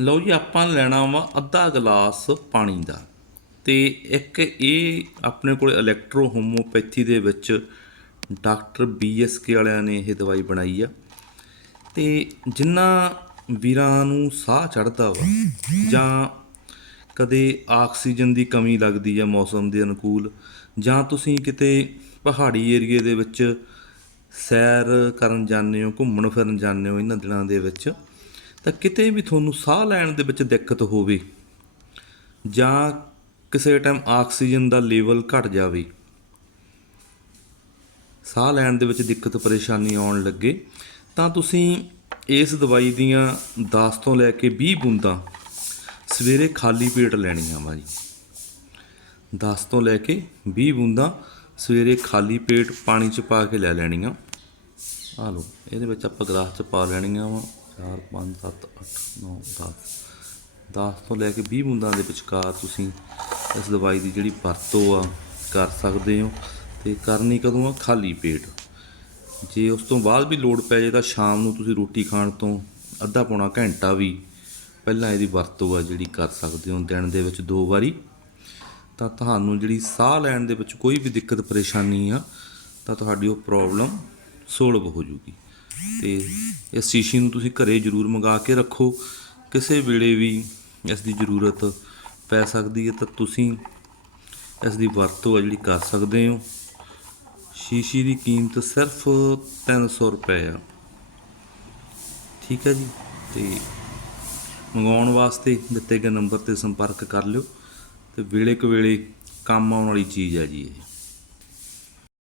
ਲਓ ਜੀ, ਆਪਾਂ ਲੈਣਾ ਵਾ ਅੱਧਾ ਗਲਾਸ ਪਾਣੀ ਦਾ। ਤੇ ਇੱਕ ਇਹ ਆਪਣੇ ਕੋਲ ਇਲੈਕਟ੍ਰੋ ਹੋਮੋਪੈਥੀ ਦੇ ਵਿੱਚ ਡਾਕਟਰ ਬੀਐਸਕੇ ਵਾਲਿਆਂ ਨੇ ਇਹ ਦਵਾਈ ਬਣਾਈ ਆ। ਤੇ ਜਿਨ੍ਹਾਂ ਵੀਰਾਂ ਨੂੰ ਸਾਹ ਚੜਦਾ ਵਾ, ਜਾਂ ਕਦੇ ਆਕਸੀਜਨ ਦੀ ਕਮੀ ਲੱਗਦੀ ਆ ਮੌਸਮ ਦੇ ਅਨੁਕੂਲ, ਜਾਂ ਤੁਸੀਂ ਕਿਤੇ ਪਹਾੜੀ ਏਰੀਏ ਦੇ ਵਿੱਚ ਸੈਰ ਕਰਨ ਜਾਂਦੇ ਹੋ, ਘੁੰਮਣ ਫਿਰਨ ਜਾਂਦੇ ਹੋ ਇਹਨਾਂ ਦਿਨਾਂ ਦੇ ਵਿੱਚ ਤਾਂ ਕਿਤੇ ਵੀ ਤੁਹਾਨੂੰ ਸਾਹ ਲੈਣ ਦੇ ਵਿੱਚ ਦਿੱਕਤ ਹੋਵੇ ਜਾਂ ਕਿਸੇ ਟਾਈਮ ਆਕਸੀਜਨ ਦਾ ਲੈਵਲ ਘਟ ਜਾਵੇ, ਸਾਹ ਲੈਣ ਦੇ ਵਿੱਚ ਦਿੱਕਤ ਪਰੇਸ਼ਾਨੀ ਆਉਣ ਲੱਗੇ, ਤਾਂ ਤੁਸੀਂ ਇਸ ਦਵਾਈ ਦੀਆਂ 10 ਤੋਂ ਲੈ ਕੇ 20 ਬੂੰਦਾਂ ਸਵੇਰੇ ਖਾਲੀ ਪੇਟ ਲੈਣੀਆਂ ਵਾ ਜੀ। 10 ਤੋਂ ਲੈ ਕੇ 20 ਬੂੰਦਾਂ ਸਵੇਰੇ ਖਾਲੀ ਪੇਟ ਪਾਣੀ ਚ ਪਾ ਕੇ ਲੈ ਲੈਣੀਆਂ। ਆ ਲਓ, ਇਹਦੇ ਵਿੱਚ ਆਪਾਂ ਗਲਾਸ ਚ ਪਾ ਲੈਣੀਆਂ ਵਾ। 4 5 7 8 9 10 10 ਤੋਂ ਲੈ ਕੇ 20 ਬੂੰਦਾਂ ਦੇ ਵਿਚਕਾਰ ਤੁਸੀਂ ਇਸ ਦਵਾਈ ਦੀ ਜਿਹੜੀ ਵਰਤੋਂ ਆ ਕਰ ਸਕਦੇ ਹੋ ਤੇ ਕਰਨੀ ਕਦੋਂ ਆ? ਖਾਲੀ ਪੇਟ। ਜੇ ਉਸ ਤੋਂ ਬਾਅਦ ਵੀ ਲੋੜ ਪੈ ਜੇ ਤਾਂ ਸ਼ਾਮ ਨੂੰ ਤੁਸੀਂ ਰੋਟੀ ਖਾਣ ਤੋਂ ਅੱਧਾ ਪੌਣਾ ਘੰਟਾ ਵੀ ਪਹਿਲਾਂ ਇਹਦੀ ਵਰਤੋਂ ਆ ਜਿਹੜੀ ਕਰ ਸਕਦੇ ਹੋ ਦਿਨ ਦੇ ਵਿੱਚ ਦੋ ਵਾਰੀ। ਤਾਂ ਤੁਹਾਨੂੰ ਜਿਹੜੀ ਸਾਹ ਲੈਣ ਦੇ ਵਿੱਚ ਕੋਈ ਵੀ ਦਿੱਕਤ, ਪਰੇਸ਼ਾਨੀ ਆ ਤਾਂ ਤੁਹਾਡੀ ਉਹ ਪ੍ਰੋਬਲਮ ਸੋਲਵ ਹੋ ਜੂਗੀ। ਤੇ ਇਸ ਸ਼ੀਸ਼ੀ ਨੂੰ ਤੁਸੀਂ ਘਰੇ ਜ਼ਰੂਰ ਮੰਗਾ ਕੇ ਰੱਖੋ। ਕਿਸੇ ਵੇਲੇ ਵੀ ਇਸ ਦੀ ਜ਼ਰੂਰਤ ਪੈ ਸਕਦੀ ਹੈ ਤਾਂ ਤੁਸੀਂ ਇਸ ਦੀ ਵਰਤੋਂ ਆ ਜਿਹੜੀ ਕਰ ਸਕਦੇ ਹੋ। ਸ਼ੀਸ਼ੀ ਦੀ ਕੀਮਤ ਸਿਰਫ 300 ਰੁਪਏ ਆ। ਠੀਕ ਹੈ ਜੀ, ਤੇ ਮੰਗਵਾਉਣ ਵਾਸਤੇ ਦਿੱਤੇ ਗਏ ਨੰਬਰ ਤੇ ਸੰਪਰਕ ਕਰ ਲਿਓ ਤੇ ਵੇਲੇ ਕੁ ਵੇਲੇ ਕੰਮ ਆਉਣ ਵਾਲੀ ਚੀਜ਼ ਹੈ ਜੀ ਇਹ।